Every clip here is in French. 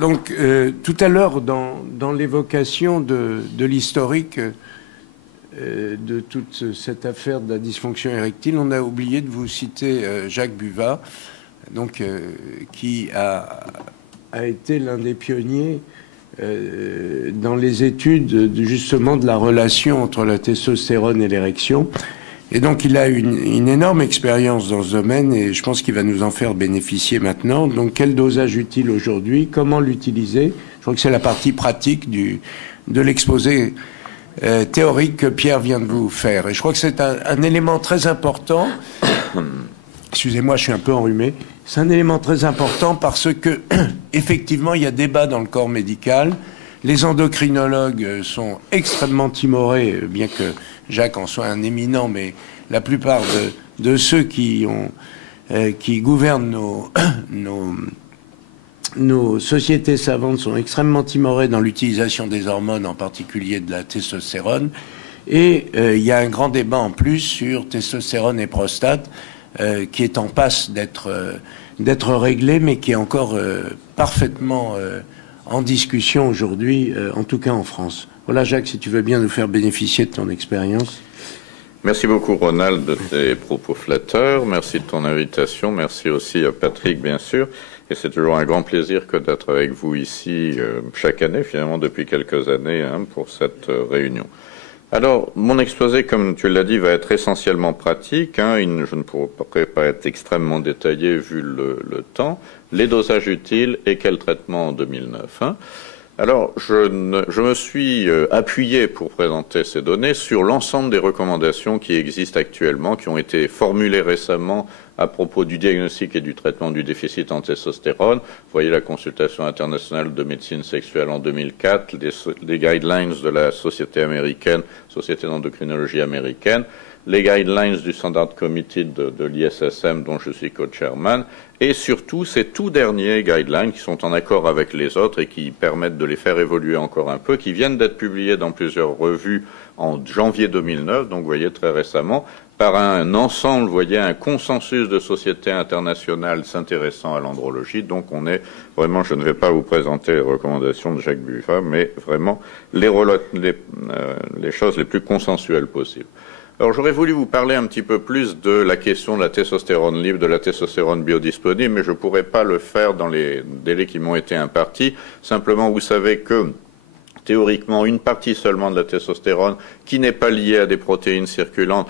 Donc, tout à l'heure, dans l'évocation de l'historique de toute cette affaire de la dysfonction érectile, on a oublié de vous citer Jacques Buvat, donc, qui a été l'un des pionniers dans les études justement de la relation entre la testostérone et l'érection. Et donc il a une énorme expérience dans ce domaine et je pense qu'il va nous en faire bénéficier maintenant. Donc quel dosage utile aujourd'hui, comment l'utiliser? Je crois que c'est la partie pratique de l'exposé théorique que Pierre vient de vous faire. Et je crois que c'est un élément très important. Excusez-moi, je suis un peu enrhumé. C'est un élément très important parce que, effectivement, il y a débat dans le corps médical. Les endocrinologues sont extrêmement timorés, bien que Jacques en soit un éminent, mais la plupart de ceux qui gouvernent nos sociétés savantes sont extrêmement timorés dans l'utilisation des hormones, en particulier de la testostérone. Et il y a un grand débat en plus sur testostérone et prostate, qui est en passe d'être réglé, mais qui est encore parfaitement en discussion aujourd'hui, en tout cas en France. Voilà, Jacques, si tu veux bien nous faire bénéficier de ton expérience. Merci beaucoup, Ronald, de tes propos flatteurs. Merci de ton invitation. Merci aussi à Patrick, bien sûr. Et c'est toujours un grand plaisir que d'être avec vous ici chaque année, finalement, depuis quelques années, hein, pour cette réunion. Alors, mon exposé, comme tu l'as dit, va être essentiellement pratique. Hein, je ne pourrais pas être extrêmement détaillé vu le temps. Les dosages utiles et quel traitement en 2009. Hein. Alors, je me suis appuyé pour présenter ces données sur l'ensemble des recommandations qui existent actuellement, qui ont été formulées récemment à propos du diagnostic et du traitement du déficit en testostérone. Vous voyez la consultation internationale de médecine sexuelle en 2004, les guidelines de la société américaine, société d'endocrinologie américaine, les guidelines du Standard Committee de l'ISSM dont je suis co-chairman, et surtout ces tout derniers guidelines qui sont en accord avec les autres et qui permettent de les faire évoluer encore un peu, qui viennent d'être publiés dans plusieurs revues en janvier 2009, donc vous voyez très récemment, par un ensemble, vous voyez, un consensus de sociétés internationales s'intéressant à l'andrologie. Donc on est vraiment, je ne vais pas vous présenter les recommandations de Jacques Buvat, mais vraiment les choses les plus consensuelles possibles. Alors j'aurais voulu vous parler un petit peu plus de la question de la testostérone libre, de la testostérone biodisponible, mais je ne pourrais pas le faire dans les délais qui m'ont été impartis. Simplement, vous savez que théoriquement, une partie seulement de la testostérone qui n'est pas liée à des protéines circulantes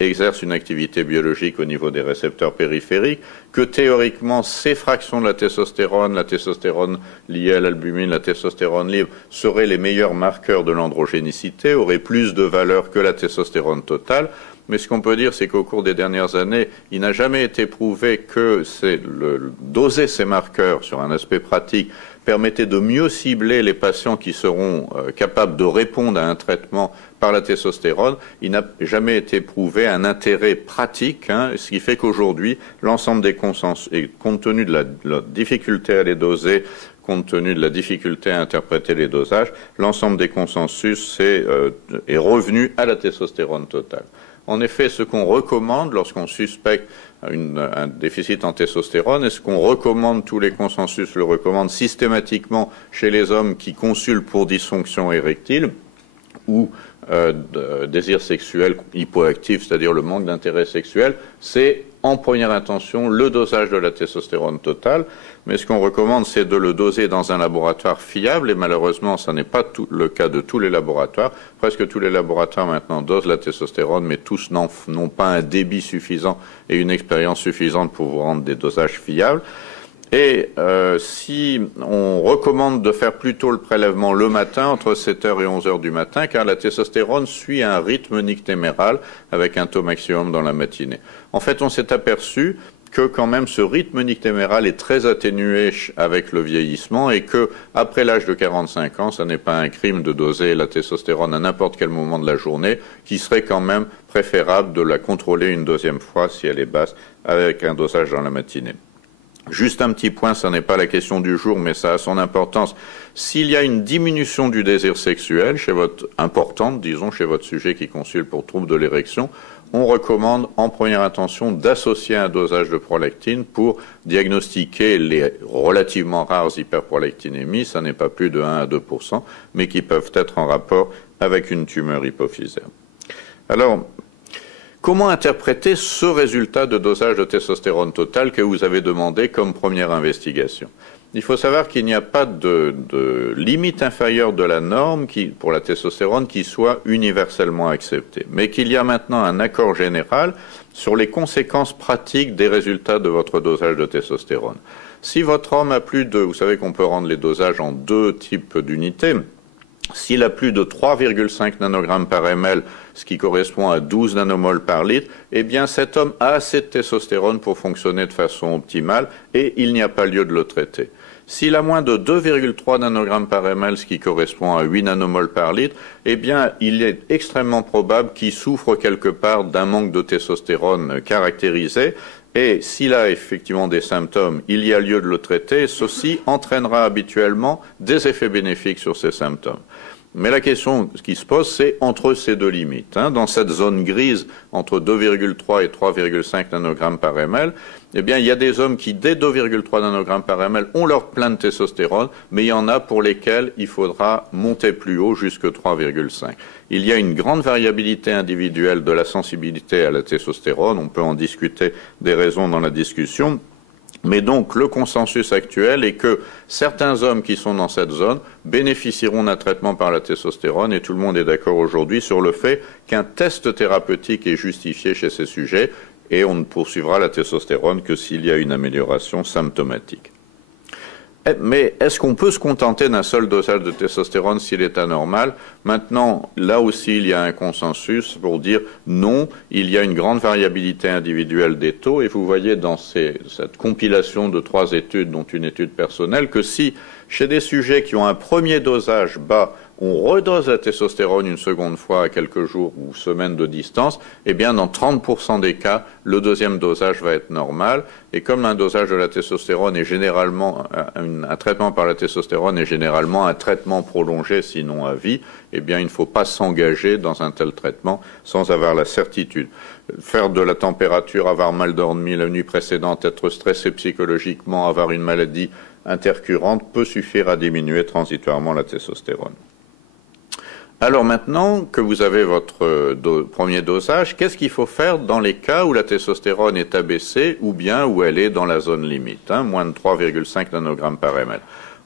exerce une activité biologique au niveau des récepteurs périphériques, que théoriquement, ces fractions de la testostérone liée à l'albumine, la testostérone libre, seraient les meilleurs marqueurs de l'androgénicité, auraient plus de valeur que la testostérone totale. Mais ce qu'on peut dire, c'est qu'au cours des dernières années, il n'a jamais été prouvé que doser ces marqueurs sur un aspect pratique permettait de mieux cibler les patients qui seront capables de répondre à un traitement par la testostérone. Il n'a jamais été prouvé un intérêt pratique, hein, ce qui fait qu'aujourd'hui, l'ensemble des consensus, et compte tenu de la difficulté à les doser, compte tenu de la difficulté à interpréter les dosages, l'ensemble des consensus est revenu à la testostérone totale. En effet, ce qu'on recommande lorsqu'on suspecte un déficit en testostérone, et ce qu'on recommande, tous les consensus le recommandent systématiquement chez les hommes qui consultent pour dysfonction érectile ou désir sexuel hypoactif, c'est-à-dire le manque d'intérêt sexuel, c'est en première intention le dosage de la testostérone totale. Mais ce qu'on recommande, c'est de le doser dans un laboratoire fiable, et malheureusement, ça n'est pas le cas de tous les laboratoires. Presque tous les laboratoires maintenant dosent la testostérone, mais tous n'ont pas un débit suffisant et une expérience suffisante pour vous rendre des dosages fiables. Et si on recommande de faire plutôt le prélèvement le matin, entre 7h et 11h du matin, car la testostérone suit un rythme nictéméral avec un taux maximum dans la matinée. En fait, on s'est aperçu que quand même ce rythme nictéméral est très atténué avec le vieillissement et que après l'âge de 45 ans, ça n'est pas un crime de doser la testostérone à n'importe quel moment de la journée, qui serait quand même préférable de la contrôler une deuxième fois si elle est basse avec un dosage dans la matinée. Juste un petit point, ça n'est pas la question du jour, mais ça a son importance. S'il y a une diminution du désir sexuel importante, disons, chez votre sujet qui consulte pour trouble de l'érection, on recommande en première intention d'associer un dosage de prolactine pour diagnostiquer les relativement rares hyperprolactinémies, ça n'est pas plus de 1 à 2%, mais qui peuvent être en rapport avec une tumeur hypophysaire. Alors, comment interpréter ce résultat de dosage de testostérone total que vous avez demandé comme première investigation? Il faut savoir qu'il n'y a pas de limite inférieure de la norme pour la testostérone qui soit universellement acceptée, mais qu'il y a maintenant un accord général sur les conséquences pratiques des résultats de votre dosage de testostérone. Si votre homme a plus de, vous savez qu'on peut rendre les dosages en 2 types d'unités, s'il a plus de 3,5 nanogrammes par ml, ce qui correspond à 12 nanomoles par litre, eh bien cet homme a assez de testostérone pour fonctionner de façon optimale et il n'y a pas lieu de le traiter. S'il a moins de 2,3 nanogrammes par ml, ce qui correspond à 8 nanomoles par litre, eh bien il est extrêmement probable qu'il souffre quelque part d'un manque de testostérone caractérisé. Et s'il a effectivement des symptômes, il y a lieu de le traiter. Ceci entraînera habituellement des effets bénéfiques sur ces symptômes. Mais la question qui se pose, c'est entre ces 2 limites. Dans cette zone grise, entre 2,3 et 3,5 nanogrammes par ml, eh bien, il y a des hommes qui, dès 2,3 nanogrammes par ml, ont leur plein de testostérone, mais il y en a pour lesquels il faudra monter plus haut, jusque 3,5. Il y a une grande variabilité individuelle de la sensibilité à la testostérone. On peut en discuter des raisons dans la discussion. Mais donc, le consensus actuel est que certains hommes qui sont dans cette zone bénéficieront d'un traitement par la testostérone et tout le monde est d'accord aujourd'hui sur le fait qu'un test thérapeutique est justifié chez ces sujets et on ne poursuivra la testostérone que s'il y a une amélioration symptomatique. Mais est-ce qu'on peut se contenter d'un seul dosage de testostérone s'il est anormal? Maintenant, là aussi, il y a un consensus pour dire non, il y a une grande variabilité individuelle des taux, et vous voyez dans cette compilation de 3 études, dont une étude personnelle, que si, chez des sujets qui ont un premier dosage bas, on redose la testostérone une seconde fois à quelques jours ou semaines de distance, eh bien, dans 30% des cas, le deuxième dosage va être normal. Et comme un dosage de la testostérone est généralement, un traitement par la testostérone est généralement un traitement prolongé, sinon à vie, eh bien, il ne faut pas s'engager dans un tel traitement sans avoir la certitude. Faire de la température, avoir mal dormi la nuit précédente, être stressé psychologiquement, avoir une maladie intercurrente peut suffire à diminuer transitoirement la testostérone. Alors maintenant que vous avez votre premier dosage, qu'est-ce qu'il faut faire dans les cas où la testostérone est abaissée ou bien où elle est dans la zone limite, moins de 3,5 nanogrammes par ml?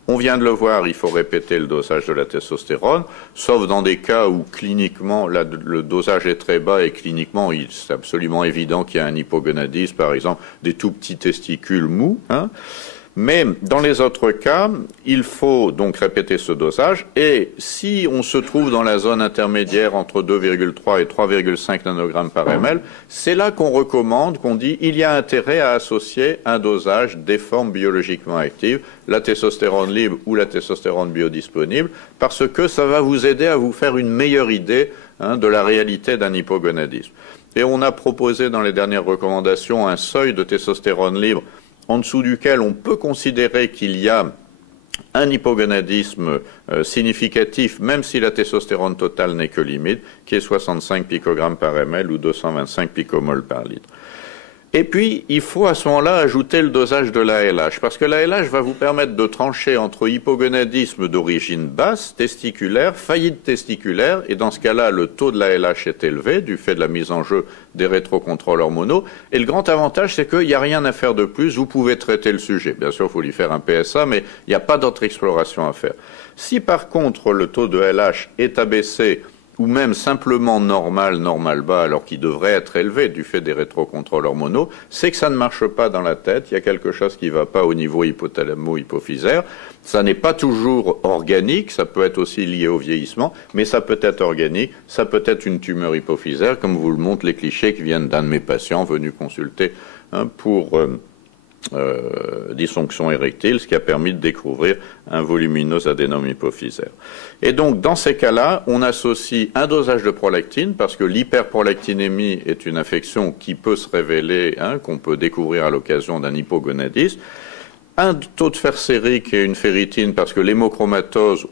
On vient de le voir, il faut répéter le dosage de la testostérone, sauf dans des cas où cliniquement le dosage est très bas et cliniquement c'est absolument évident qu'il y a un hypogonadisme, par exemple des tout petits testicules mous. Mais dans les autres cas, il faut donc répéter ce dosage et si on se trouve dans la zone intermédiaire entre 2,3 et 3,5 nanogrammes par ml, c'est là qu'on recommande, qu'on dit il y a intérêt à associer un dosage des formes biologiquement actives, la testostérone libre ou la testostérone biodisponible, parce que ça va vous aider à vous faire une meilleure idée de la réalité d'un hypogonadisme. Et on a proposé dans les dernières recommandations un seuil de testostérone libre en dessous duquel on peut considérer qu'il y a un hypogonadisme significatif, même si la testostérone totale n'est que limite, qui est 65 picogrammes par ml ou 225 picomoles par litre. Et puis, il faut à ce moment-là ajouter le dosage de l'ALH, parce que l'ALH va vous permettre de trancher entre hypogonadisme d'origine basse, testiculaire, faillite testiculaire, et dans ce cas-là, le taux de l'ALH est élevé du fait de la mise en jeu des rétrocontrôles hormonaux. Et le grand avantage, c'est qu'il n'y a rien à faire de plus, vous pouvez traiter le sujet. Bien sûr, il faut lui faire un PSA, mais il n'y a pas d'autre exploration à faire. Si par contre, le taux de LH est abaissé, ou même simplement normal bas, alors qu'il devrait être élevé du fait des rétrocontrôles hormonaux, c'est que ça ne marche pas dans la tête, il y a quelque chose qui ne va pas au niveau hypothalamo-hypophysaire, ça n'est pas toujours organique, ça peut être aussi lié au vieillissement, mais ça peut être organique, ça peut être une tumeur hypophysaire, comme vous le montrent les clichés qui viennent d'un de mes patients venus consulter pour dysfonction érectile, ce qui a permis de découvrir un volumineux adénome hypophysaire. Et donc, dans ces cas-là, on associe un dosage de prolactine, parce que l'hyperprolactinémie est une affection qui peut se révéler, qu'on peut découvrir à l'occasion d'un hypogonadisme. un taux de fer sérique et une ferritine, parce que l'hémochromatose,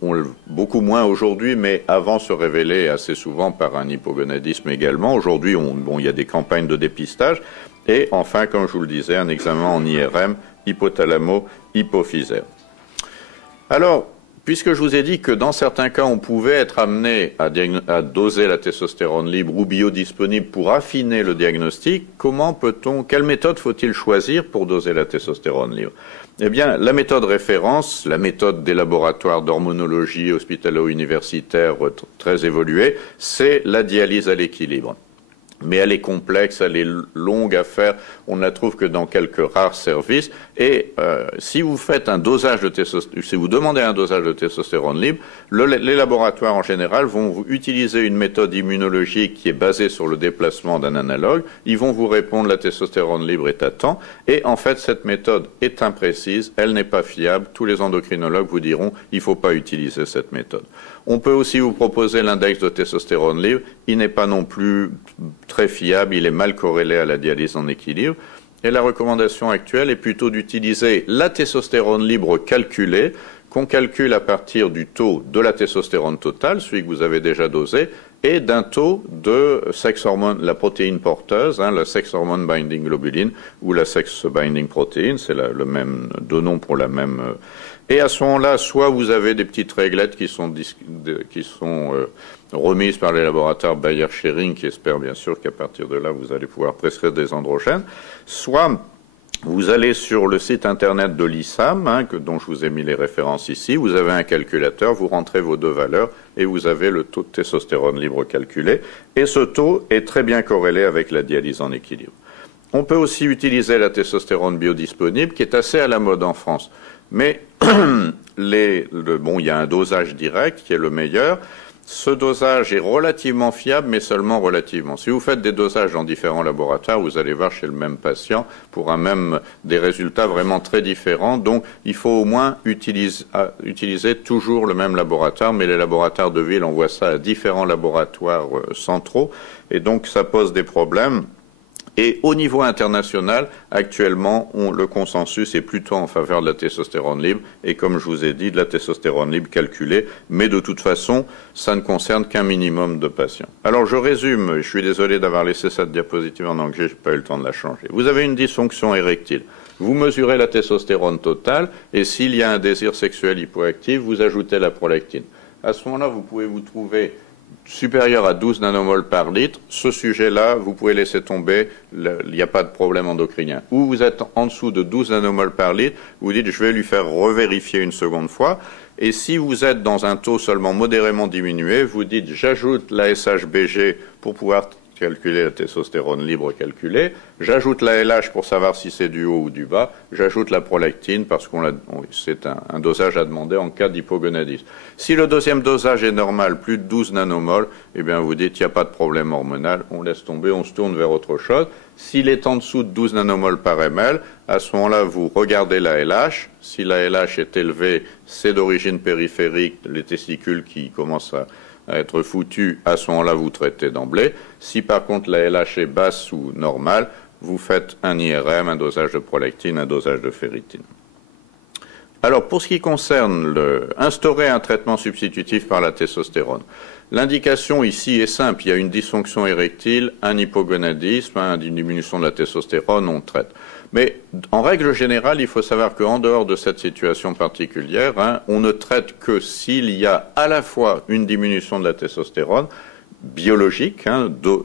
beaucoup moins aujourd'hui, mais avant se révélait assez souvent par un hypogonadisme également. Aujourd'hui, il y a des campagnes de dépistage. Et enfin, comme je vous le disais, un examen en IRM, hypothalamo-hypophysaire. Alors, puisque je vous ai dit que dans certains cas, on pouvait être amené à doser la testostérone libre ou biodisponible pour affiner le diagnostic, quelle méthode faut-il choisir pour doser la testostérone libre? Eh bien, la méthode référence, la méthode des laboratoires d'hormonologie hospitalo-universitaire très évoluée, c'est la dialyse à l'équilibre. Mais elle est complexe, elle est longue à faire, on ne la trouve que dans quelques rares services. Et si vous faites un dosage de si vous demandez un dosage de testostérone libre, les laboratoires en général vont vous utiliser une méthode immunologique qui est basée sur le déplacement d'un analogue. Ils vont vous répondre la testostérone libre est à temps. Et en fait, cette méthode est imprécise, elle n'est pas fiable. Tous les endocrinologues vous diront il ne faut pas utiliser cette méthode. On peut aussi vous proposer l'index de testostérone libre. Il n'est pas non plus très fiable, il est mal corrélé à la dialyse en équilibre. Et la recommandation actuelle est plutôt d'utiliser la testostérone libre calculée, qu'on calcule à partir du taux de la testostérone totale, celui que vous avez déjà dosé, et d'un taux de sex hormone, la protéine porteuse, la sex hormone binding globulin ou la sex binding protein, c'est le même deux noms pour la même. Et à ce moment-là, soit vous avez des petites réglettes qui sont remises par les laboratoires Bayer-Schering, qui espèrent bien sûr qu'à partir de là, vous allez pouvoir prescrire des androgènes, soit vous allez sur le site internet de l'ISAM, dont je vous ai mis les références ici, vous avez un calculateur, vous rentrez vos deux valeurs et vous avez le taux de testostérone libre calculé. Et ce taux est très bien corrélé avec la dialyse en équilibre. On peut aussi utiliser la testostérone biodisponible, qui est assez à la mode en France. Mais il y a un dosage direct qui est le meilleur. Ce dosage est relativement fiable, mais seulement relativement. Si vous faites des dosages dans différents laboratoires, vous allez voir chez le même patient pour des résultats vraiment très différents. Donc, il faut au moins utiliser toujours le même laboratoire, mais les laboratoires de ville envoient ça à différents laboratoires centraux, et donc ça pose des problèmes. Et au niveau international, actuellement, le consensus est plutôt en faveur de la testostérone libre et, comme je vous ai dit, de la testostérone libre calculée. Mais de toute façon, ça ne concerne qu'un minimum de patients. Alors, je résume. Je suis désolé d'avoir laissé cette diapositive en anglais. Je n'ai pas eu le temps de la changer. Vous avez une dysfonction érectile. Vous mesurez la testostérone totale et s'il y a un désir sexuel hypoactif, vous ajoutez la prolactine. À ce moment-là, vous pouvez vous trouver supérieur à 12 nanomoles par litre, ce sujet-là, vous pouvez laisser tomber, il n'y a pas de problème endocrinien. Ou vous êtes en dessous de 12 nanomoles par litre, vous dites je vais lui faire revérifier une seconde fois, et si vous êtes dans un taux seulement modérément diminué, vous dites j'ajoute la SHBG pour pouvoir calculer la testostérone libre calculée, j'ajoute la LH pour savoir si c'est du haut ou du bas, j'ajoute la prolactine parce que c'est un dosage à demander en cas d'hypogonadisme. Si le deuxième dosage est normal, plus de 12 nanomoles, eh bien vous dites il n'y a pas de problème hormonal, on laisse tomber, on se tourne vers autre chose. S'il est en dessous de 12 nanomoles par ml, à ce moment-là, vous regardez la LH. Si la LH est élevée, c'est d'origine périphérique, les testicules qui commencent à être foutus, à ce moment-là, vous traitez d'emblée. Si par contre la LH est basse ou normale, vous faites un IRM, un dosage de prolactine, un dosage de ferritine. Alors, pour ce qui concerne instaurer un traitement substitutif par la testostérone, l'indication ici est simple. Il y a une dysfonction érectile, un hypogonadisme, une diminution de la testostérone, on traite. Mais en règle générale, il faut savoir qu'en dehors de cette situation particulière, on ne traite que s'il y a à la fois une diminution de la testostérone biologique,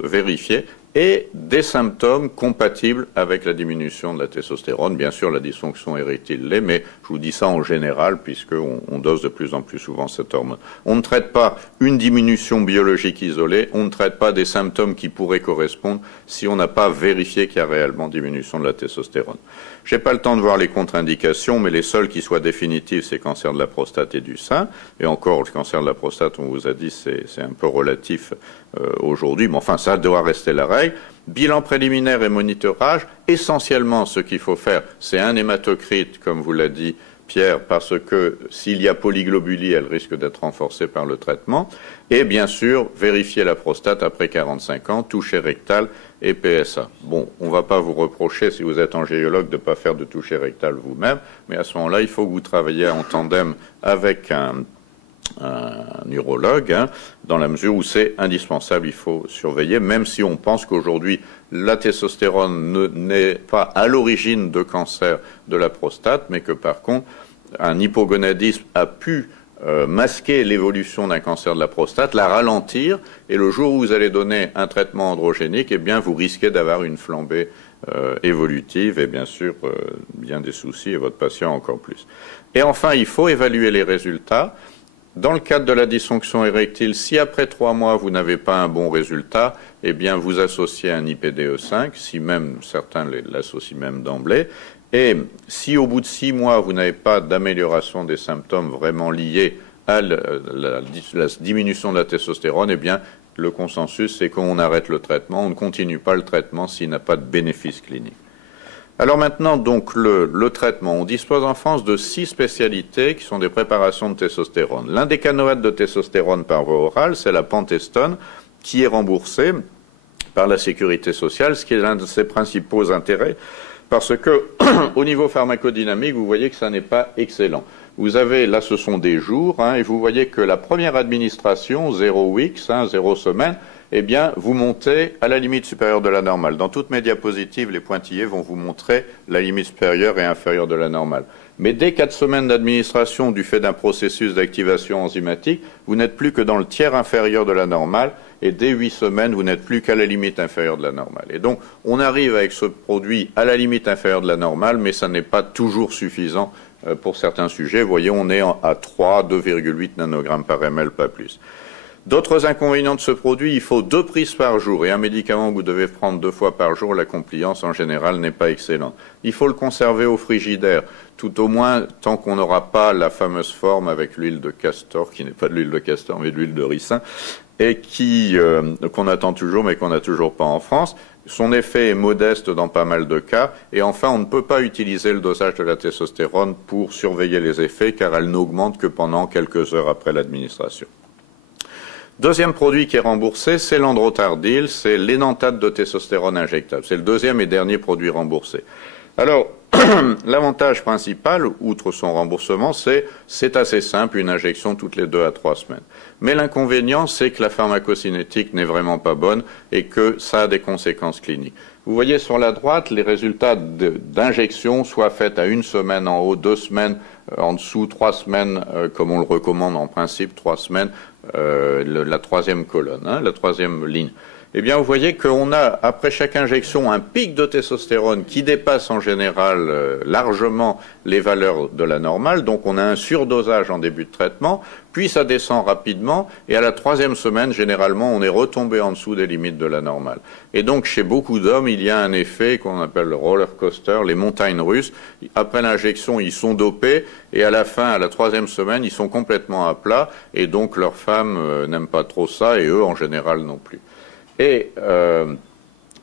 vérifiée, et des symptômes compatibles avec la diminution de la testostérone. Bien sûr, la dysfonction érectile l'est, mais je vous dis ça en général, puisqu'on dose de plus en plus souvent cette hormone. On ne traite pas une diminution biologique isolée, on ne traite pas des symptômes qui pourraient correspondre si on n'a pas vérifié qu'il y a réellement diminution de la testostérone. Je n'ai pas le temps de voir les contre-indications, mais les seules qui soient définitives, c'est cancer de la prostate et du sein. Et encore, le cancer de la prostate, on vous a dit, c'est un peu relatif aujourd'hui, mais enfin, ça doit rester la règle. Bilan préliminaire et monitorage, essentiellement, ce qu'il faut faire, c'est un hématocrite, comme vous l'a dit Pierre, parce que s'il y a polyglobulie, elle risque d'être renforcée par le traitement. Et bien sûr, vérifier la prostate après 45 ans, toucher rectal et PSA. Bon, on ne va pas vous reprocher, si vous êtes angéologue, de ne pas faire de toucher rectal vous-même, mais à ce moment-là, il faut que vous travailliez en tandem avec un urologue, hein, dans la mesure où c'est indispensable, il faut surveiller, même si on pense qu'aujourd'hui, la testostérone n'est pas à l'origine de cancer de la prostate, mais que par contre, un hypogonadisme a pu masquer l'évolution d'un cancer de la prostate, la ralentir, et le jour où vous allez donner un traitement androgénique, eh bien, vous risquez d'avoir une flambée évolutive et bien sûr bien des soucis et votre patient encore plus. Et enfin, il faut évaluer les résultats. Dans le cadre de la dysfonction érectile, si après 3 mois vous n'avez pas un bon résultat, eh bien vous associez un IPDE5, si même certains l'associent même d'emblée. Et si au bout de 6 mois vous n'avez pas d'amélioration des symptômes vraiment liés à la diminution de la testostérone, eh bien le consensus c'est qu'on arrête le traitement, on ne continue pas le traitement s'il n'a pas de bénéfice clinique. Alors maintenant, donc, le traitement. On dispose en France de 6 spécialités qui sont des préparations de testostérone. L'indécanoate de testostérone par voie orale, c'est la Pentestone, qui est remboursée par la Sécurité sociale, ce qui est l'un de ses principaux intérêts, parce que, au niveau pharmacodynamique, vous voyez que ça n'est pas excellent. Vous avez, là, ce sont des jours, hein, et vous voyez que la première administration, 0 weeks, 0 semaine, eh bien, vous montez à la limite supérieure de la normale. Dans toutes mes diapositives, les pointillés vont vous montrer la limite supérieure et inférieure de la normale. Mais dès 4 semaines d'administration, du fait d'un processus d'activation enzymatique, vous n'êtes plus que dans le tiers inférieur de la normale, et dès 8 semaines, vous n'êtes plus qu'à la limite inférieure de la normale. Et donc, on arrive avec ce produit à la limite inférieure de la normale, mais ça n'est pas toujours suffisant pour certains sujets. Vous voyez, on est à 3, 2,8 nanogrammes par ml, pas plus. D'autres inconvénients de ce produit, il faut 2 prises par jour et un médicament que vous devez prendre 2 fois par jour, la compliance en général n'est pas excellente. Il faut le conserver au frigidaire, tout au moins tant qu'on n'aura pas la fameuse forme avec l'huile de castor, qui n'est pas de l'huile de castor mais de l'huile de ricin, et qu'on attend toujours mais qu'on n'a toujours pas en France. Son effet est modeste dans pas mal de cas. Et enfin, on ne peut pas utiliser le dosage de la testostérone pour surveiller les effets car elle n'augmente que pendant quelques heures après l'administration. Deuxième produit qui est remboursé, c'est l'androtardil, c'est l'énanthate de testostérone injectable. C'est le deuxième et dernier produit remboursé. Alors, l'avantage principal, outre son remboursement, c'est assez simple, une injection toutes les 2 à 3 semaines. Mais l'inconvénient, c'est que la pharmacocinétique n'est vraiment pas bonne et que ça a des conséquences cliniques. Vous voyez sur la droite les résultats d'injection, soit faites à 1 semaine en haut, 2 semaines en dessous, 3 semaines, comme on le recommande en principe, 3 semaines, la 3e colonne, hein, la 3e ligne. Eh bien, vous voyez qu'on a, après chaque injection, un pic de testostérone qui dépasse en général largement les valeurs de la normale. Donc, on a un surdosage en début de traitement, puis ça descend rapidement, et à la 3e semaine, généralement, on est retombé en dessous des limites de la normale. Et donc, chez beaucoup d'hommes, il y a un effet qu'on appelle le roller coaster, les montagnes russes. Après l'injection, ils sont dopés, et à la fin, à la 3e semaine, ils sont complètement à plat, et donc leurs femmes n'aiment pas trop ça, et eux, en général, non plus. Et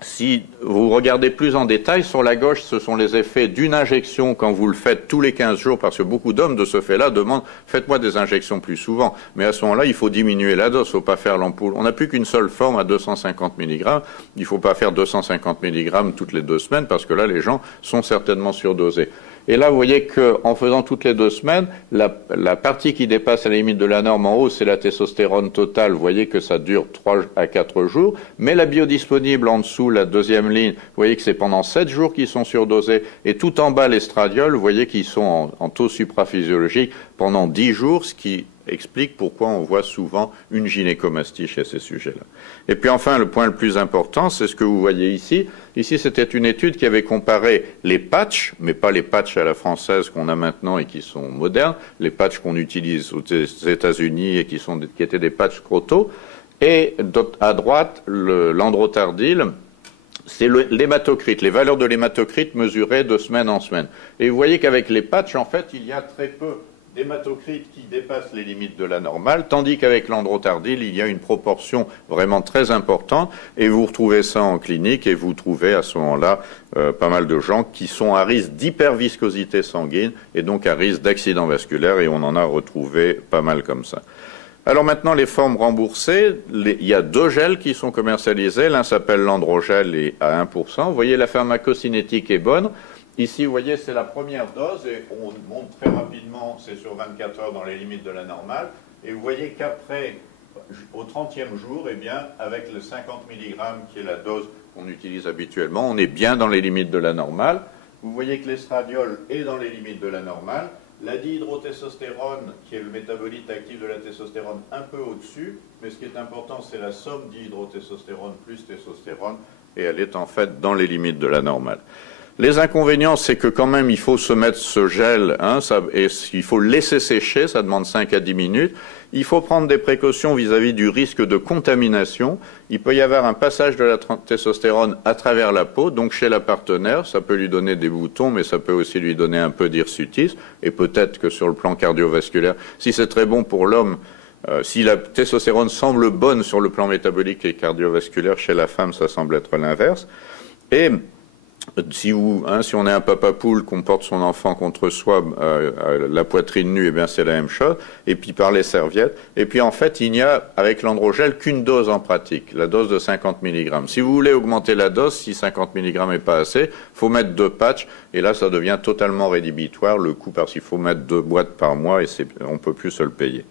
si vous regardez plus en détail, sur la gauche, ce sont les effets d'une injection quand vous le faites tous les 15 jours, parce que beaucoup d'hommes de ce fait-là demandent « faites-moi des injections plus souvent ». Mais à ce moment-là, il faut diminuer la dose, il ne faut pas faire l'ampoule. On n'a plus qu'une seule forme à 250 mg, il ne faut pas faire 250 mg toutes les 2 semaines, parce que là, les gens sont certainement surdosés. Et là, vous voyez qu'en faisant toutes les 2 semaines, la partie qui dépasse la limite de la norme en haut, c'est la testostérone totale. Vous voyez que ça dure 3 à 4 jours. Mais la biodisponible en dessous, la 2e ligne, vous voyez que c'est pendant 7 jours qu'ils sont surdosés. Et tout en bas, l'estradiol, vous voyez qu'ils sont en taux supraphysiologique pendant 10 jours, ce qui explique pourquoi on voit souvent une gynécomastie chez ces sujets-là. Et puis enfin, le point le plus important, c'est ce que vous voyez ici. Ici, c'était une étude qui avait comparé les patchs, mais pas les patchs à la française qu'on a maintenant et qui sont modernes, les patchs qu'on utilise aux États-Unis et qui étaient des patchs scrotaux, et à droite, l'androtardil, c'est l'hématocrite, les valeurs de l'hématocrite mesurées de semaine en semaine. Et vous voyez qu'avec les patchs, en fait, il y a très peu d'hématocrite qui dépasse les limites de la normale, tandis qu'avec l'androtardil, il y a une proportion vraiment très importante, et vous retrouvez ça en clinique, et vous trouvez à ce moment-là pas mal de gens qui sont à risque d'hyperviscosité sanguine, et donc à risque d'accident vasculaire, et on en a retrouvé pas mal comme ça. Alors maintenant, les formes remboursées, il y a 2 gels qui sont commercialisés. L'un s'appelle l'androgel et à 1%. Vous voyez, la pharmacocinétique est bonne. Ici, vous voyez, c'est la première dose et on monte très rapidement, c'est sur 24 heures dans les limites de la normale. Et vous voyez qu'après, au 30e jour, eh bien, avec le 50 mg qui est la dose qu'on utilise habituellement, on est bien dans les limites de la normale. Vous voyez que l'estradiol est dans les limites de la normale. La dihydrotestostérone, qui est le métabolite actif de la testostérone, un peu au-dessus, mais ce qui est important, c'est la somme dihydrotestostérone plus testostérone, et elle est en fait dans les limites de la normale. Les inconvénients, c'est que quand même, il faut se mettre ce gel, hein, et il faut le laisser sécher, ça demande 5 à 10 minutes. Il faut prendre des précautions vis-à-vis du risque de contamination. Il peut y avoir un passage de la testostérone à travers la peau, donc chez la partenaire, ça peut lui donner des boutons, mais ça peut aussi lui donner un peu d'hirsutisme, et peut-être que sur le plan cardiovasculaire, si c'est très bon pour l'homme, si la testostérone semble bonne sur le plan métabolique et cardiovasculaire, chez la femme, ça semble être l'inverse. Et si on est un papa poule, qu'on porte son enfant contre soi, la poitrine nue, eh bien c'est la même chose. Et puis par les serviettes. Et puis en fait, il n'y a avec l'androgel qu'une dose en pratique, la dose de 50 mg. Si vous voulez augmenter la dose, si 50 mg n'est pas assez, faut mettre 2 patchs. Et là, ça devient totalement rédhibitoire le coût parce qu'il faut mettre 2 boîtes par mois et on peut plus se le payer.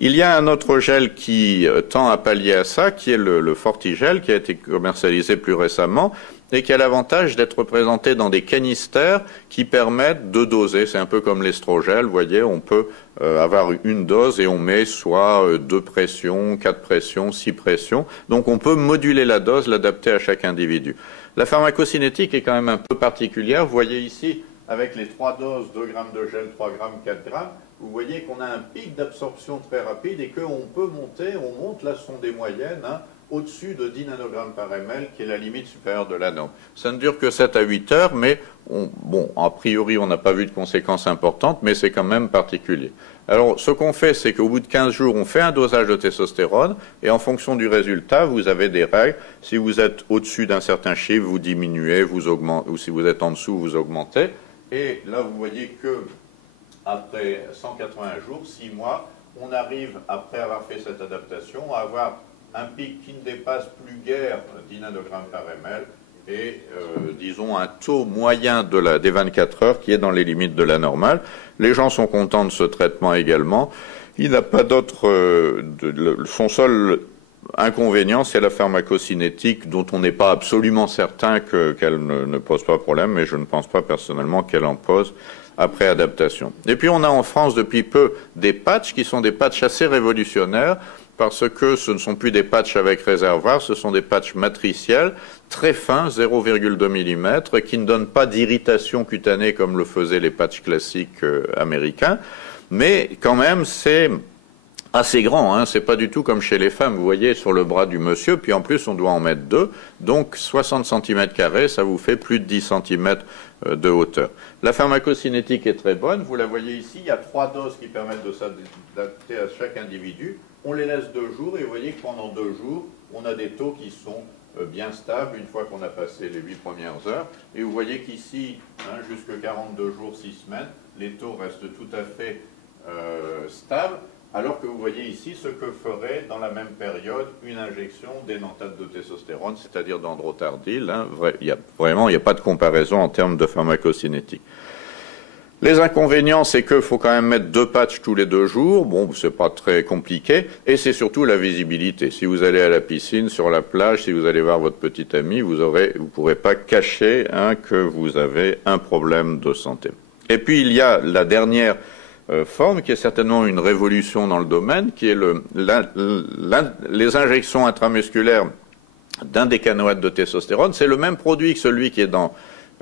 Il y a un autre gel qui tend à pallier à ça, qui est le Fortigel, qui a été commercialisé plus récemment et qui a l'avantage d'être présenté dans des canistères qui permettent de doser. C'est un peu comme l'estrogel, vous voyez, on peut avoir une dose et on met soit 2 pressions, 4 pressions, 6 pressions. Donc on peut moduler la dose, l'adapter à chaque individu. La pharmacocinétique est quand même un peu particulière. Vous voyez ici, avec les 3 doses, 2 grammes de gel, 3 grammes, 4 grammes, vous voyez qu'on a un pic d'absorption très rapide et qu'on peut monter, on monte, là ce sont des moyennes, hein, au-dessus de 10 nanogrammes par ml, qui est la limite supérieure de la norme. Ça ne dure que 7 à 8 heures, mais a priori, on n'a pas vu de conséquences importantes, mais c'est quand même particulier. Alors, ce qu'on fait, c'est qu'au bout de 15 jours, on fait un dosage de testostérone, et en fonction du résultat, vous avez des règles. Si vous êtes au-dessus d'un certain chiffre, vous diminuez, vous augmentez, ou si vous êtes en dessous, vous augmentez. Et là, vous voyez que après 180 jours, 6 mois, on arrive, après avoir fait cette adaptation, à avoir un pic qui ne dépasse plus guère 10 nanogrammes par ml et, disons, un taux moyen des 24 heures qui est dans les limites de la normale. Les gens sont contents de ce traitement également. Il n'a pas d'autre... son seul inconvénient, c'est la pharmacocinétique dont on n'est pas absolument certain qu'elle ne pose pas problème, mais je ne pense pas personnellement qu'elle en pose après adaptation. Et puis on a en France depuis peu des patchs qui sont des patchs assez révolutionnaires parce que ce ne sont plus des patchs avec réservoir, ce sont des patchs matriciels très fins, 0,2 mm, qui ne donnent pas d'irritation cutanée comme le faisaient les patchs classiques américains, mais quand même c'est assez grand, hein. C'est pas du tout comme chez les femmes, vous voyez, sur le bras du monsieur, puis en plus on doit en mettre 2, donc 60 cm², ça vous fait plus de 10 cm de hauteur. La pharmacocinétique est très bonne, vous la voyez ici, il y a 3 doses qui permettent de s'adapter à chaque individu, on les laisse 2 jours et vous voyez que pendant 2 jours, on a des taux qui sont bien stables une fois qu'on a passé les 8 premières heures, et vous voyez qu'ici, hein, jusque 42 jours, 6 semaines, les taux restent tout à fait stables, alors que vous voyez ici ce que ferait dans la même période une injection d'énanthate de testostérone, c'est-à-dire d'androtardil. Hein. Il n'y a pas de comparaison en termes de pharmacocinétique. Les inconvénients, c'est qu'il faut quand même mettre 2 patchs tous les 2 jours. Bon, c'est pas très compliqué. Et c'est surtout la visibilité. Si vous allez à la piscine, sur la plage, si vous allez voir votre petit ami, vous pourrez pas cacher que vous avez un problème de santé. Et puis, il y a la dernière forme, qui est certainement une révolution dans le domaine, qui est les injections intramusculaires d'indécanoate de testostérone. C'est le même produit que celui qui est dans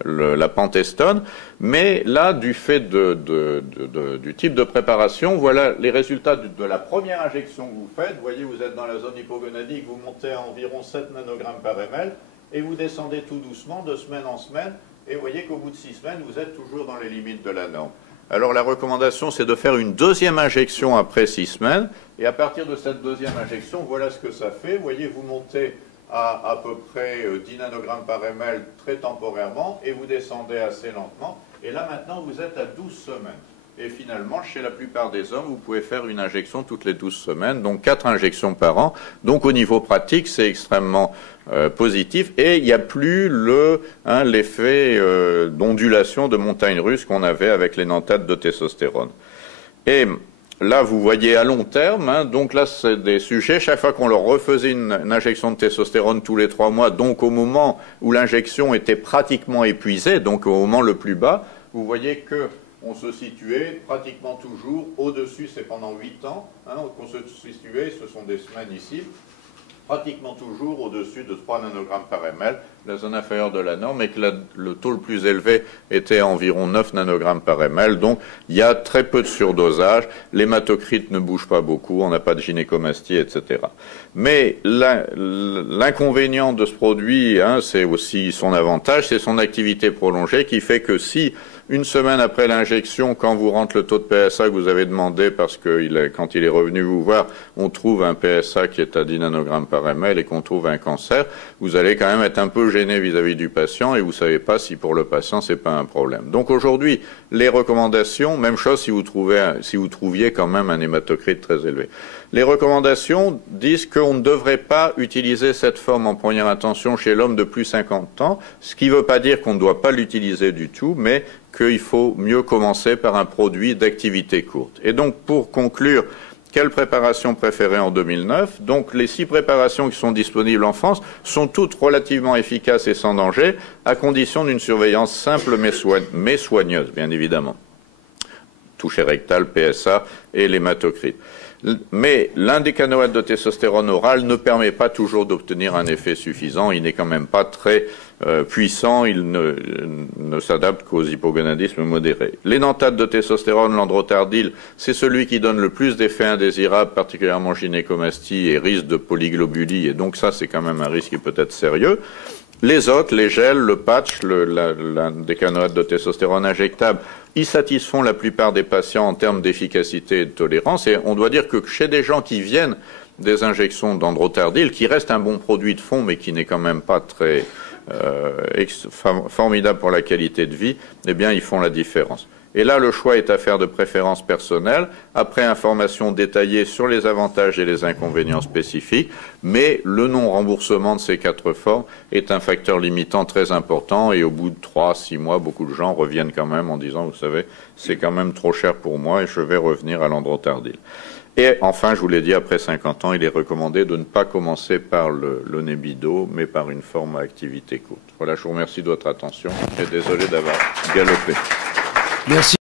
la pentestone, mais là, du fait du type de préparation, voilà les résultats de la première injection que vous faites. Vous voyez, vous êtes dans la zone hypogonadique, vous montez à environ 7 nanogrammes par ml, et vous descendez tout doucement, de semaine en semaine, et vous voyez qu'au bout de 6 semaines, vous êtes toujours dans les limites de la norme. Alors la recommandation, c'est de faire une deuxième injection après 6 semaines, et à partir de cette deuxième injection, voilà ce que ça fait. Vous voyez, vous montez à peu près 10 nanogrammes par ml très temporairement, et vous descendez assez lentement, et là maintenant vous êtes à 12 semaines. Et finalement, chez la plupart des hommes, vous pouvez faire une injection toutes les 12 semaines, donc 4 injections par an. Donc au niveau pratique, c'est extrêmement positif. Et il n'y a plus l'effet d'ondulation de montagne russe qu'on avait avec les nantates de testostérone. Et là, vous voyez à long terme, donc là, c'est des sujets, chaque fois qu'on leur refaisait une injection de testostérone tous les 3 mois, donc au moment où l'injection était pratiquement épuisée, donc au moment le plus bas, vous voyez que on se situait pratiquement toujours au-dessus, c'est pendant 8 ans, qu'on se situait, ce sont des semaines ici, pratiquement toujours au-dessus de 3 nanogrammes par ml, la zone inférieure de la norme, et que le taux le plus élevé était à environ 9 nanogrammes par ml. Donc, il y a très peu de surdosage, l'hématocrite ne bouge pas beaucoup, on n'a pas de gynécomastie, etc. Mais l'inconvénient de ce produit, c'est aussi son avantage, c'est son activité prolongée qui fait que si une semaine après l'injection, quand vous rentre le taux de PSA que vous avez demandé, parce que quand il est revenu vous voir, on trouve un PSA qui est à 10 nanogrammes par ml et qu'on trouve un cancer, vous allez quand même être un peu gêné vis-à-vis du patient et vous ne savez pas si pour le patient c'est pas un problème. Donc aujourd'hui, les recommandations, même chose si vous trouviez quand même un hématocrite très élevé. Les recommandations disent qu'on ne devrait pas utiliser cette forme en première intention chez l'homme de plus de 50 ans, ce qui ne veut pas dire qu'on ne doit pas l'utiliser du tout, mais qu'il faut mieux commencer par un produit d'activité courte. Et donc, pour conclure, quelle préparation préférer en 2009? Donc, les 6 préparations qui sont disponibles en France sont toutes relativement efficaces et sans danger, à condition d'une surveillance simple mais soigneuse, bien évidemment. Toucher rectal, PSA et l'hématocrite. Mais l'indécanoate de testostérone oral ne permet pas toujours d'obtenir un effet suffisant. Il n'est quand même pas très puissant. Il ne s'adapte qu'aux hypogonadismes modérés. Les nantates de testostérone, l'androtardil, c'est celui qui donne le plus d'effets indésirables, particulièrement gynécomastie et risque de polyglobulie. Et donc ça, c'est quand même un risque qui peut être sérieux. Les autres, les gels, le patch, l'indécanoate de testostérone injectable, ils satisfont la plupart des patients en termes d'efficacité et de tolérance. Et on doit dire que chez des gens qui viennent des injections d'androtardil, qui reste un bon produit de fond, mais qui n'est quand même pas très formidable pour la qualité de vie, eh bien, ils font la différence. Et là, le choix est affaire de préférence personnelle, après information détaillée sur les avantages et les inconvénients spécifiques, mais le non-remboursement de ces 4 formes est un facteur limitant très important, et au bout de 3-6 mois, beaucoup de gens reviennent quand même en disant, vous savez, c'est quand même trop cher pour moi et je vais revenir à l'androtardil. Et enfin, je vous l'ai dit, après 50 ans, il est recommandé de ne pas commencer par le Nebido, mais par une forme à activité courte. Voilà, je vous remercie de votre attention et désolé d'avoir galopé. Merci.